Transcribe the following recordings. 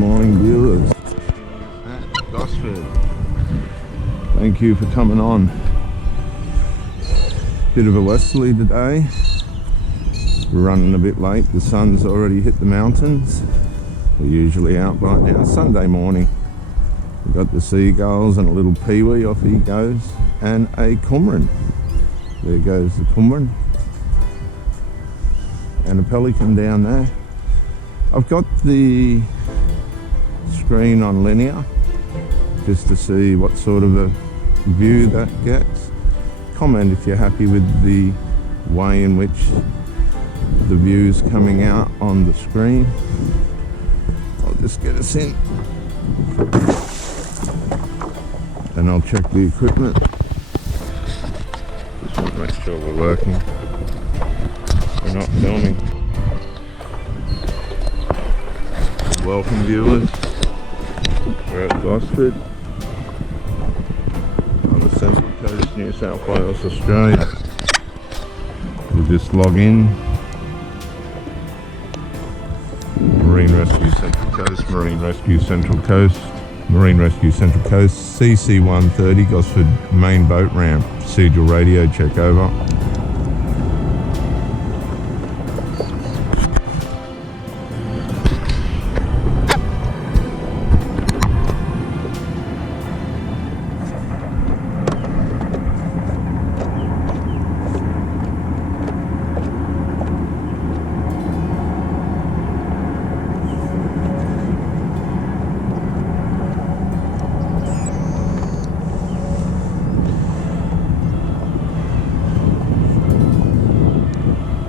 morning, viewers at Gosford. Thank you for coming on. Bit of a westerly today. We're running a bit late. The sun's already hit the mountains. We're usually out by now. Sunday morning. We've got the seagulls and a little peewee, off he goes, and a cormorant. There goes the cormorant. And a pelican down there. I've got the screen on linear just to see what sort of a view that gets. Comment if you're happy with the way in which the view's coming out on the screen. I'll just get us in and I'll check the equipment. Just want to make sure we're working. We're not filming. Welcome, viewers. We're at Gosford on the Central Coast, New South Wales, Australia. We'll just log in. Marine Rescue Central Coast, Marine Rescue Central Coast, Marine Rescue Central Coast, CC-130, Gosford main boat ramp. Procedural radio check over.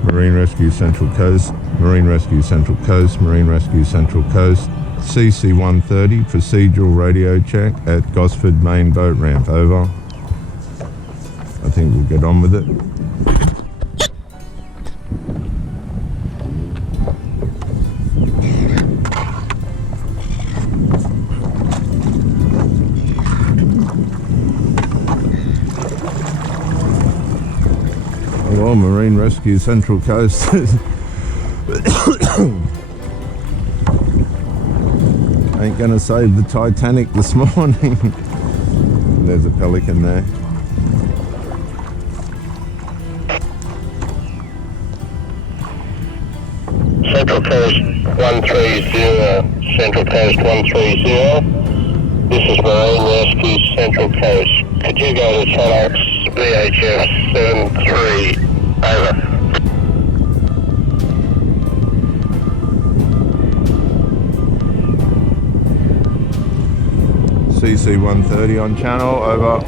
Marine Rescue Central Coast, Marine Rescue Central Coast, Marine Rescue Central Coast, CC-130, procedural radio check at Gosford main boat ramp, over. I think we'll get on with it. Well, Marine Rescue Central Coast ain't gonna save the Titanic this morning. There's a pelican there. Central Coast 130, Central Coast 130. This is Marine Rescue Central Coast. Could you go to Sonax VHF 73? Over. CC-130 on channel, over.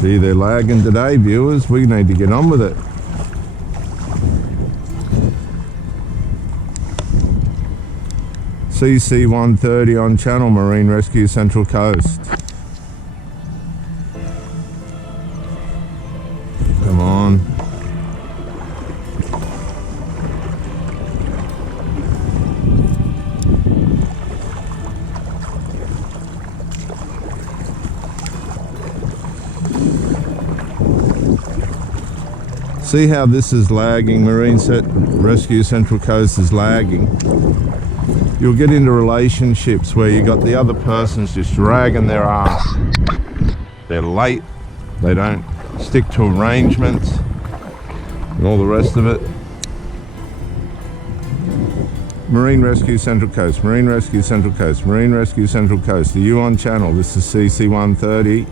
See, they're lagging today, viewers. We need to get on with it. CC-130 on channel, Marine Rescue Central Coast. Come on. See how this is lagging? Marine Rescue Central Coast is lagging. You'll get into relationships where you got the other person's just dragging their ass. They're late, they don't stick to arrangements, and all the rest of it. Marine Rescue Central Coast, Marine Rescue Central Coast, Marine Rescue Central Coast. Are you on channel? This is CC-130.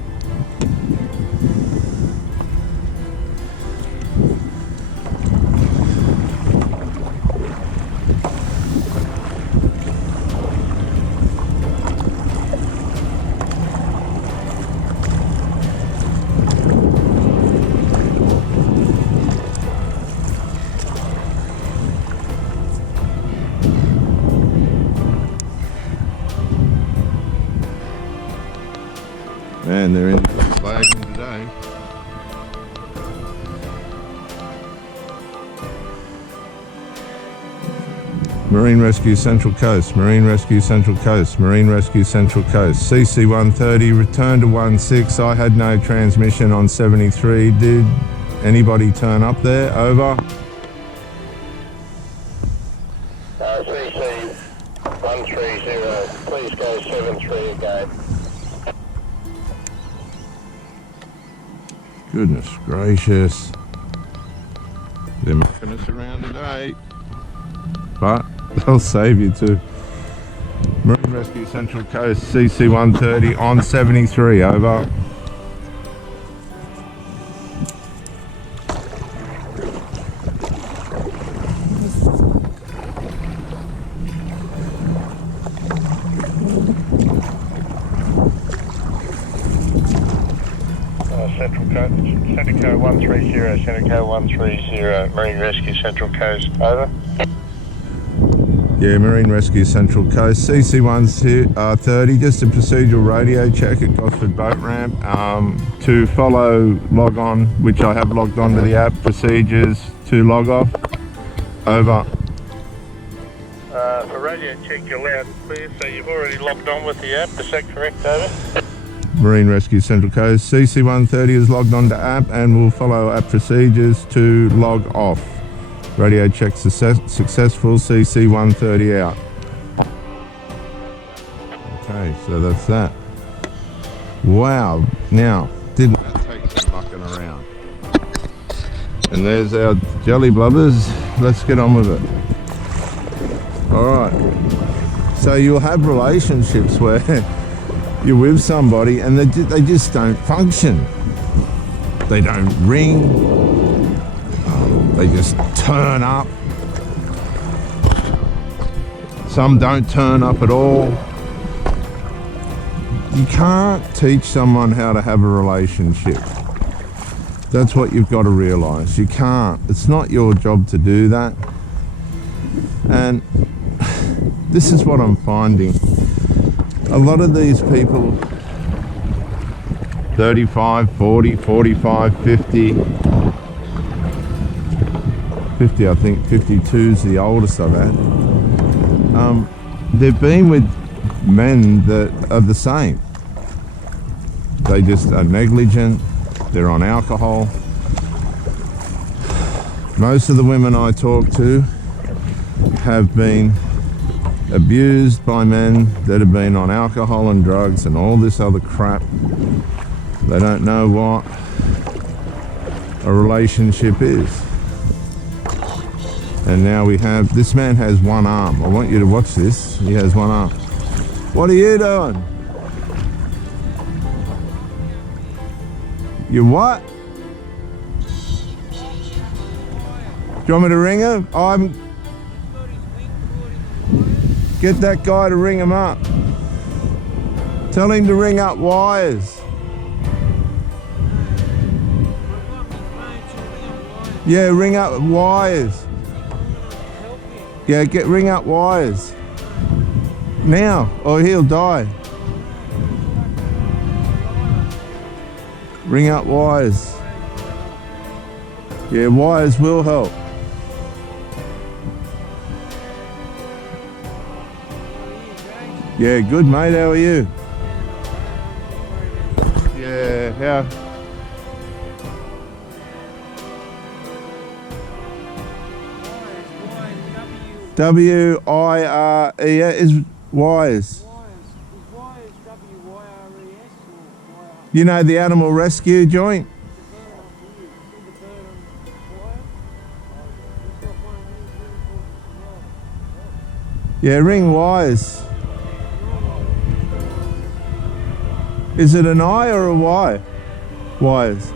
Man, they're in lagging today. Marine Rescue Central Coast, Marine Rescue Central Coast, Marine Rescue Central Coast. CC130, return to 16. I had no transmission on 73. Did anybody turn up there? Over. CC130, please go 73 again. Goodness gracious. They're mucking us around today. But they'll save you too. Marine Rescue Central Coast, CC130 on 73, over. Centrico 130, Centrico 130, Marine Rescue Central Coast, over. Yeah, Marine Rescue Central Coast, CC130, just a procedural radio check at Gosford Boat Ramp. To follow log on, which I have logged on to the app, procedures to log off, over. For radio check, you're loud and clear, so you've already logged on with the app, is that correct, over? Marine Rescue Central Coast, CC130 is logged on to app and will follow app procedures to log off. Radio check successful, CC130 out. Okay, so that's that. Wow, now, didn't that take some mucking around? And there's our jelly blubbers. Let's get on with it. Alright, so you'll have relationships where you're with somebody and they just don't function. They don't ring. They just turn up. Some don't turn up at all. You can't teach someone how to have a relationship. That's what you've got to realise. You can't. It's not your job to do that. And this is what I'm finding. A lot of these people, 35, 40, 45, 50, I think 52 is the oldest I've had. They've been with men that are the same. They just are negligent, they're on alcohol. Most of the women I talk to have been abused by men that have been on alcohol and drugs and all this other crap. They don't know what a relationship is. And now we have, this man has one arm. I want you to watch this. He has one arm. What are you doing? You what? Do you want me to ring him? Get that guy to ring him up. Tell him to ring up Wires. Yeah, ring up Wires. Yeah, ring up Wires. Now, or he'll die. Ring up Wires. Yeah, Wires will help. Yeah, good mate, how are you? Yeah, how? W-I-R-E-S is Wires. You know the animal rescue joint? Yeah, ring Wires. Is it an I or a Y? Wires.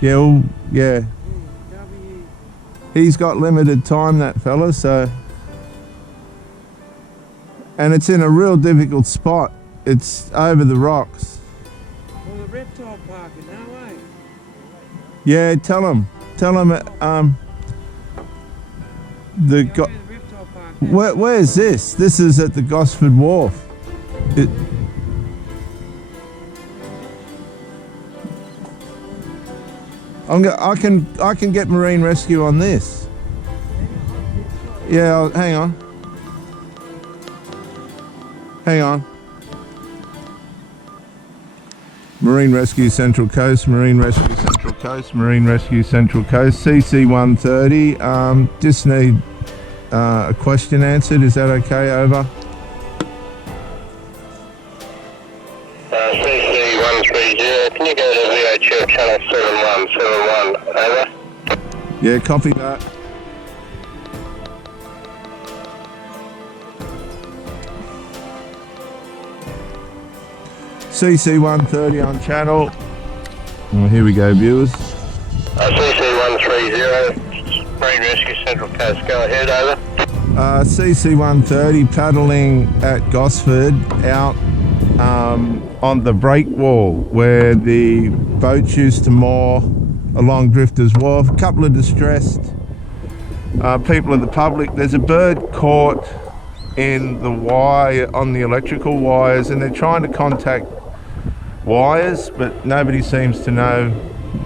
Yeah, well, yeah. He's got limited time, that fella, so. And it's in a real difficult spot. It's over the rocks. Well, the reptile park in that way. Yeah, tell him, where's this? This is at the Gosford Wharf. I can get Marine Rescue on this. Yeah, hang on. Hang on. Marine Rescue Central Coast, Marine Rescue Central Coast, Marine Rescue Central Coast, CC-130. Just need a question answered. Is that okay? Over. CC-130, can you go to VHF channel 7171, over? Yeah, copy that. CC-130 on channel. Oh, here we go, viewers. CC-130, Marine Rescue Central Coast, go ahead, over. CC-130 paddling at Gosford out on the break wall where the boats used to moor along Drifters Wharf. A couple of distressed people of the public. There's a bird caught in the wire, on the electrical wires, and they're trying to contact wires, but nobody seems to know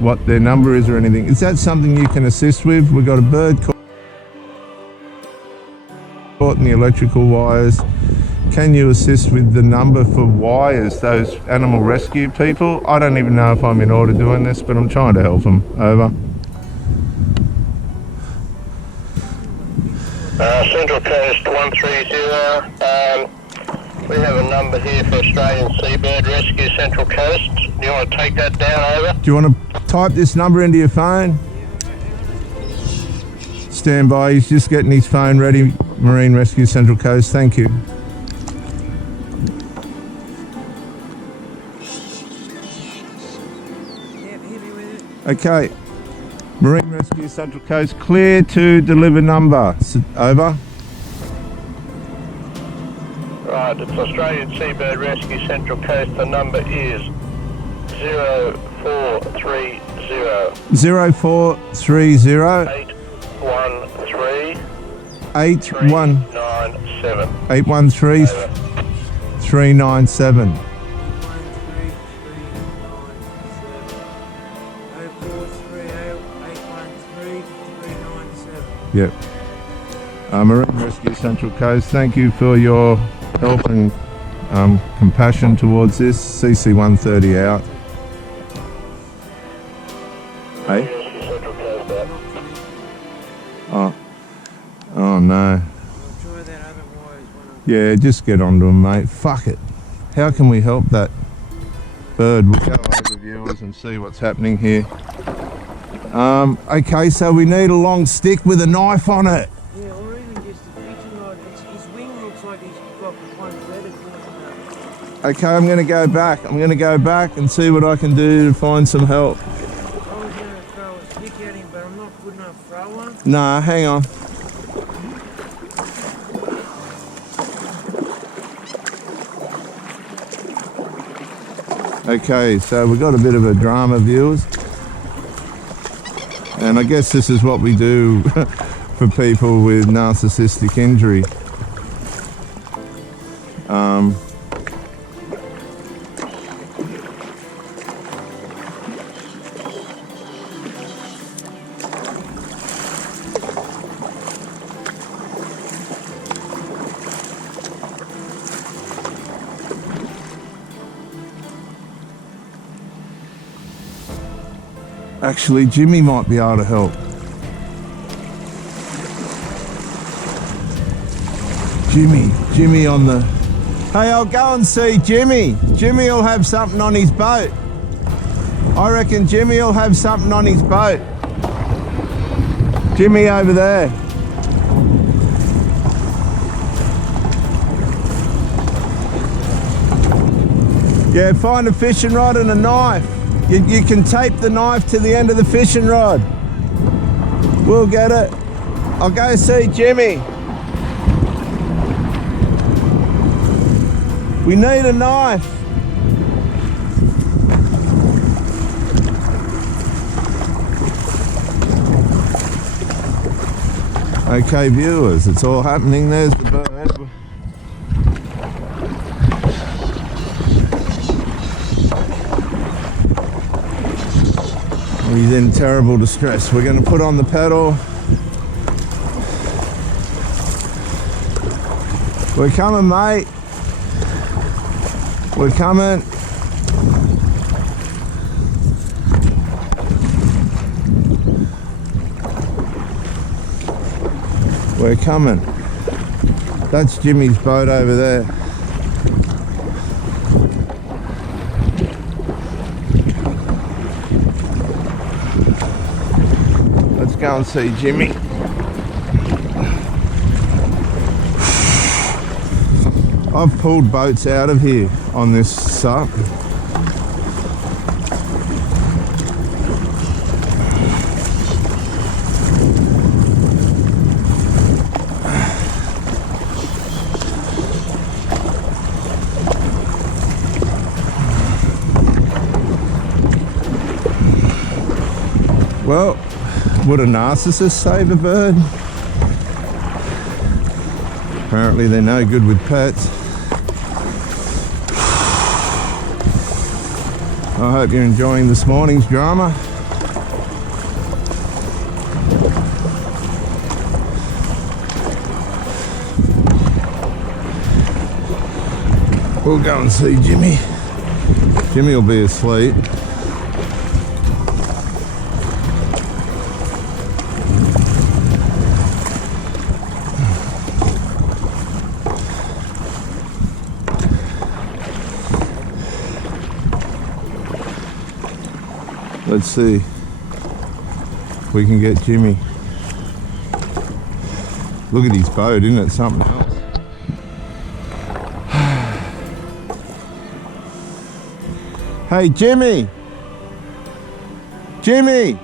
what their number is or anything. Is that something you can assist with? We've got a bird caught in the electrical wires. Can you assist with the number for wires, those animal rescue people? I don't even know if I'm in order doing this, but I'm trying to help them. Over. Central Coast 130, we have a number here for Australian Seabird Rescue Central Coast. Do you want to take that down, over? Do you want to type this number into your phone? Stand by, he's just getting his phone ready. Marine Rescue Central Coast, thank you. Yeah, hit me with it. Okay, Marine Rescue Central Coast, clear to deliver number. Over. Right, it's Australian Seabird Rescue Central Coast. The number is 0430 0430 813 813 397. 0430-813-397. Yep. Marine Rescue Central Coast, thank you for your help and compassion towards this. CC-130 out. Hey? Oh no. I'll try that otherwise when I'm... Yeah, just get onto them, mate. Fuck it. How can we help that bird? We'll go over viewers and see what's happening here. Okay, so we need a long stick with a knife on it. Yeah, or even just a fishing rod. His wing looks like he's got one threaded through it. Okay, I'm going to go back. I'm going to go back and see what I can do to find some help. I was going to throw a stick at him, but I'm not good enough thrower. Nah, hang on. Okay, so we've got a bit of a drama, viewers. And I guess this is what we do for people with narcissistic injury. Actually, Jimmy might be able to help. Jimmy on the... Hey, I'll go and see Jimmy. Jimmy will have something on his boat. I reckon Jimmy will have something on his boat. Jimmy over there. Yeah, find a fishing rod and a knife. You can tape the knife to the end of the fishing rod. We'll get it. I'll go see Jimmy. We need a knife. Okay, viewers, it's all happening. There's the bird. He's in terrible distress. We're going to put on the pedal. We're coming, mate. We're coming. We're coming. That's Jimmy's boat over there. Let's go and see Jimmy. I've pulled boats out of here on this sup. Well, would a narcissist save a bird? Apparently they're no good with pets. I hope you're enjoying this morning's drama. We'll go and see Jimmy. Jimmy will be asleep. Let's see if we can get Jimmy. Look at his boat, isn't it? Something else. Hey, Jimmy! Jimmy!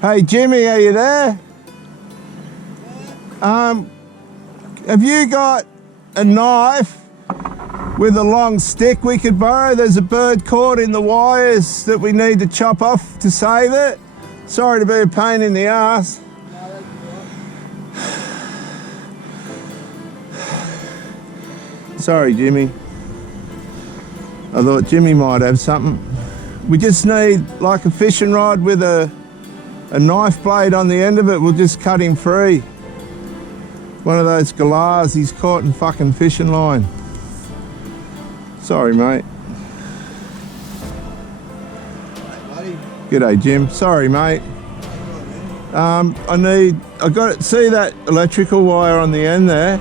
Hey, Jimmy, are you there? Have you got a knife with a long stick we could borrow? There's a bird caught in the wires that we need to chop off to save it. Sorry to be a pain in the ass. Sorry, Jimmy. I thought Jimmy might have something. We just need like a fishing rod with a knife blade on the end of it. We'll just cut him free. One of those galahs he's caught in fucking fishing line. Sorry, mate. G'day, Jim. Sorry, mate. I got it. See that electrical wire on the end there?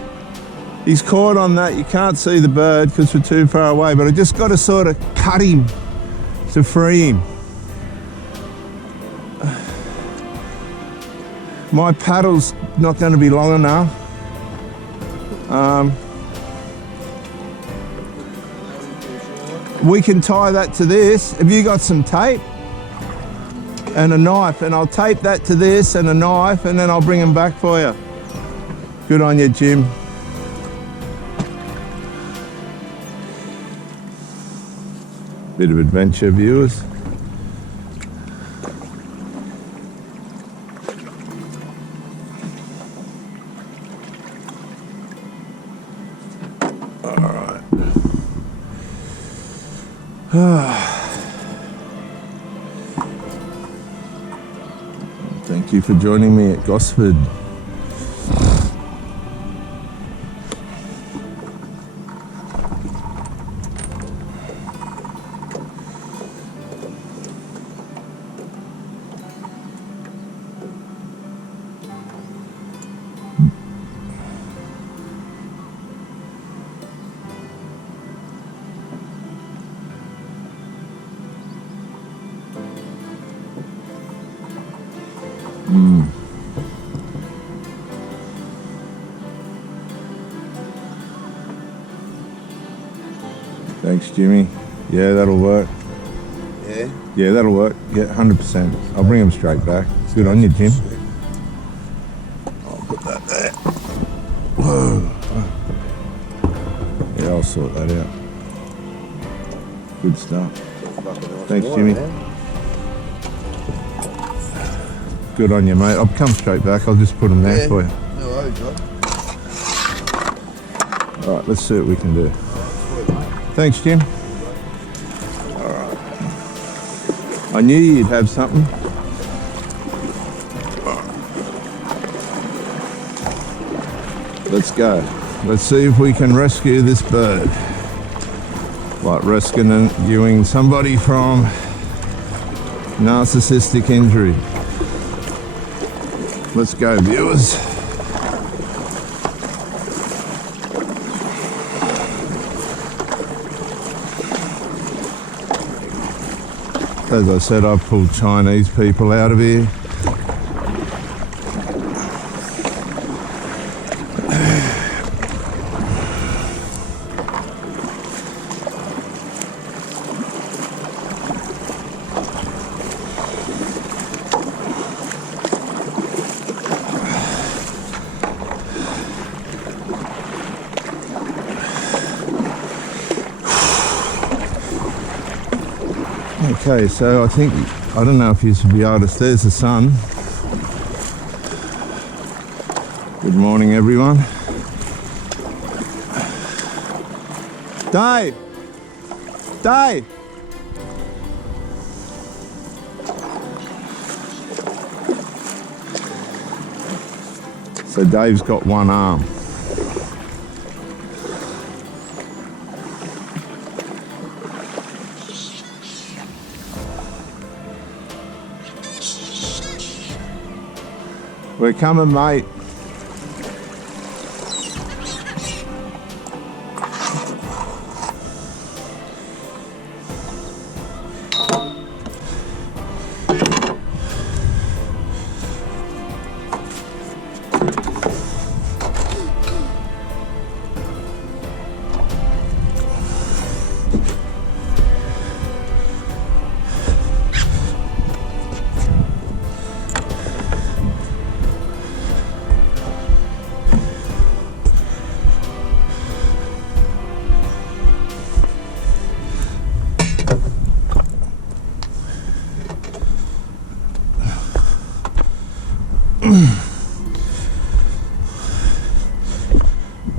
He's caught on that. You can't see the bird because we're too far away, but I just got to sort of cut him to free him. My paddle's not going to be long enough. We can tie that to this. Have you got some tape? And a knife, and I'll tape that to this and a knife, and then I'll bring them back for you. Good on you, Jim. Bit of adventure, viewers. Thank you for joining me at Gosford. Thanks, Jimmy. Yeah, that'll work. Yeah? Yeah, that'll work. Yeah, 100%. I'll bring them straight back. Good on you, Jim. I'll put that there. Whoa. Yeah, I'll sort that out. Good stuff. Thanks, Jimmy. Good on you, mate. I'll come straight back. I'll just put them there for you. No worries, bro. All right, let's see what we can do. Thanks, Jim. All right. I knew you'd have something. Let's go. Let's see if we can rescue this bird. Like rescuing somebody from narcissistic injury. Let's go, viewers. As I said, I've pulled Chinese people out of here. Okay, so I don't know if you should be able to, there's the sun. Good morning, everyone. Dave! Dave! So Dave's got one arm. We're coming, mate.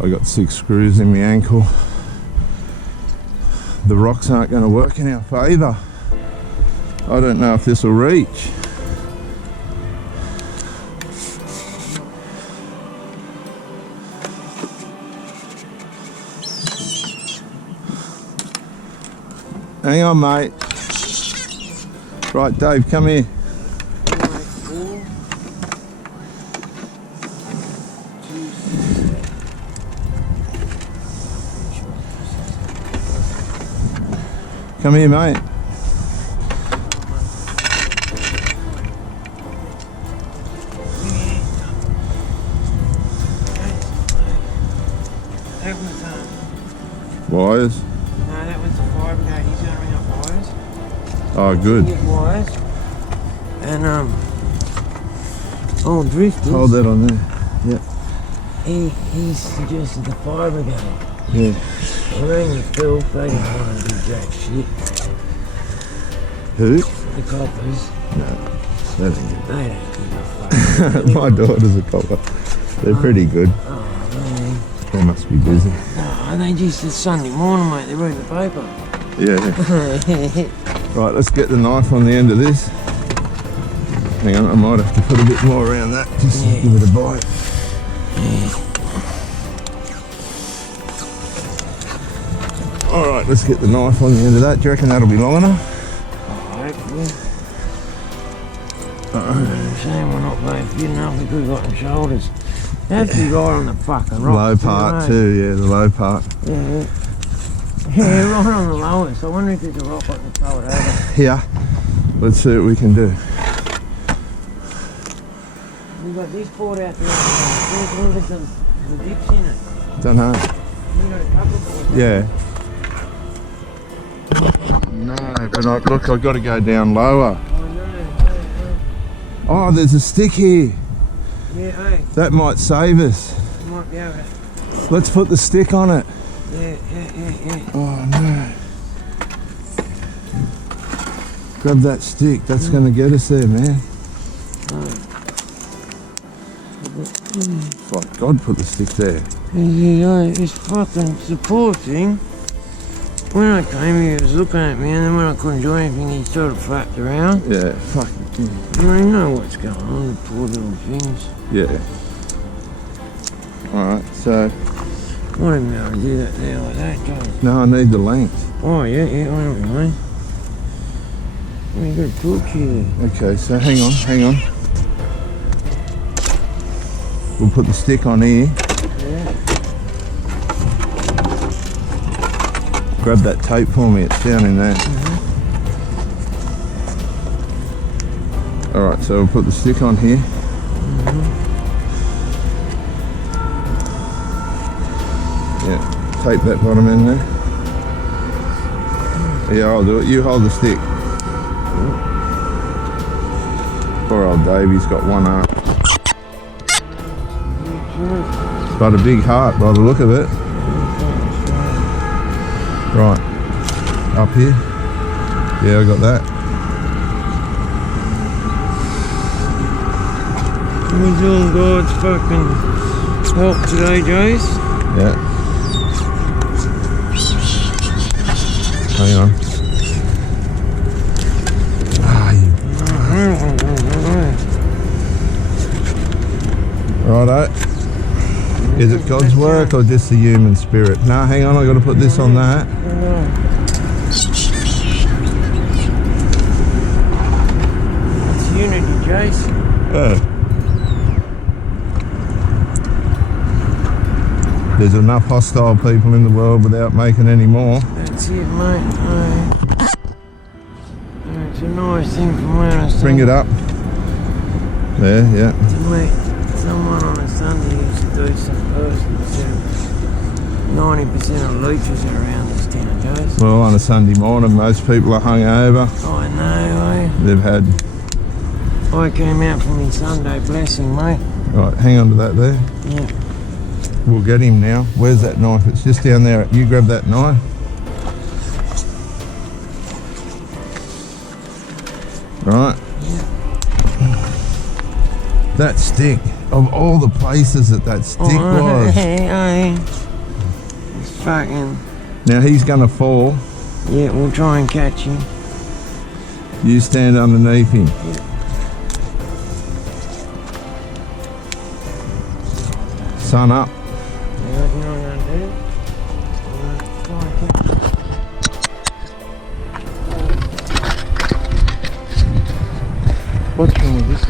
I got 6 screws in my ankle. The rocks aren't going to work in our favour. I don't know if this will reach. Hang on, mate. Right, Dave, come here. Come here, mate. Wires? No, that was the fire brigade. He's going to ring up wires. Oh, good. Get wires. And, drifters. Hold that on there. Yeah. He suggested the fire brigade. Yeah. I rang the filth, they didn't want to do jack shit. Who? The coppers, No. They don't get they don't give a fuck. My daughter's a copper. They're pretty good. Oh, man. They must be busy. No, they just, it's Sunday morning, mate, they're reading the paper. Yeah. Right, let's get the knife on the end of this. Hang on, I might have to put a bit more around that just to give it a bite. Alright, let's get the knife on the end of that. Do you reckon that'll be long enough? Hopefully. Shame we're not both good enough, we could have got them shoulders. They have to be right on the fucking rock. Low part too, yeah, the low part. Yeah. Yeah, right on the lowest. I wonder if there's a rock I can throw it over. Yeah. Let's see what we can do. We've got this board out there. Look at the dips in it. Don't know. We've got a couple of boards. Yeah. No, but look, I've got to go down lower. Oh, no. Oh, there's a stick here. Yeah, hey, That might save us. you might be able to. Let's put the stick on it. Yeah. Oh no. Grab that stick. That's going to get us there, man. Fuck, God put the stick there. Yeah, this fucking support thing. When I came here, he was looking at me, and then when I couldn't do anything, he sort of flapped around. Yeah, fuck. You know what's going on, the poor little things. Yeah. Alright, so Wouldn't be able to do that there like that, guys. no, I need the length. Oh, yeah, I know what you mean. We got a torch here. Okay, so hang on. We'll put the stick on here. Yeah. Grab that tape for me, it's down in there. Alright, so we'll put the stick on here. Yeah, tape that bottom in there. Yeah, I'll do it. You hold the stick. Poor old Davey's got one arm. But a big heart by the look of it. Right, up here. Yeah, I got that. We're doing God's fucking help today, Jace. Yeah. Hang on. Ah, Righto. Is it God's work or just the human spirit? No, hang on, I got to put this on that. It's unity, Jace. Oh. There's enough hostile people in the world without making any more. That's it, mate. It's a nice thing from where I Bring it up. There, yeah. To meet someone on a Sunday who's a decent person instead of 90% of leeches around this town, Jace. Well, on a Sunday morning, most people are hungover. I know, They've had... I came out for my Sunday blessing, mate. Right, hang on to that there. Yeah. We'll get him now. Where's that knife? It's just down there. You grab that knife. Right. That stick. Of all the places that stick was. It's fucking... Now he's going to fall. Yeah, we'll try and catch him. You stand underneath him. Sun up. You know what I'm gonna do? Try and catch him. What's wrong with this?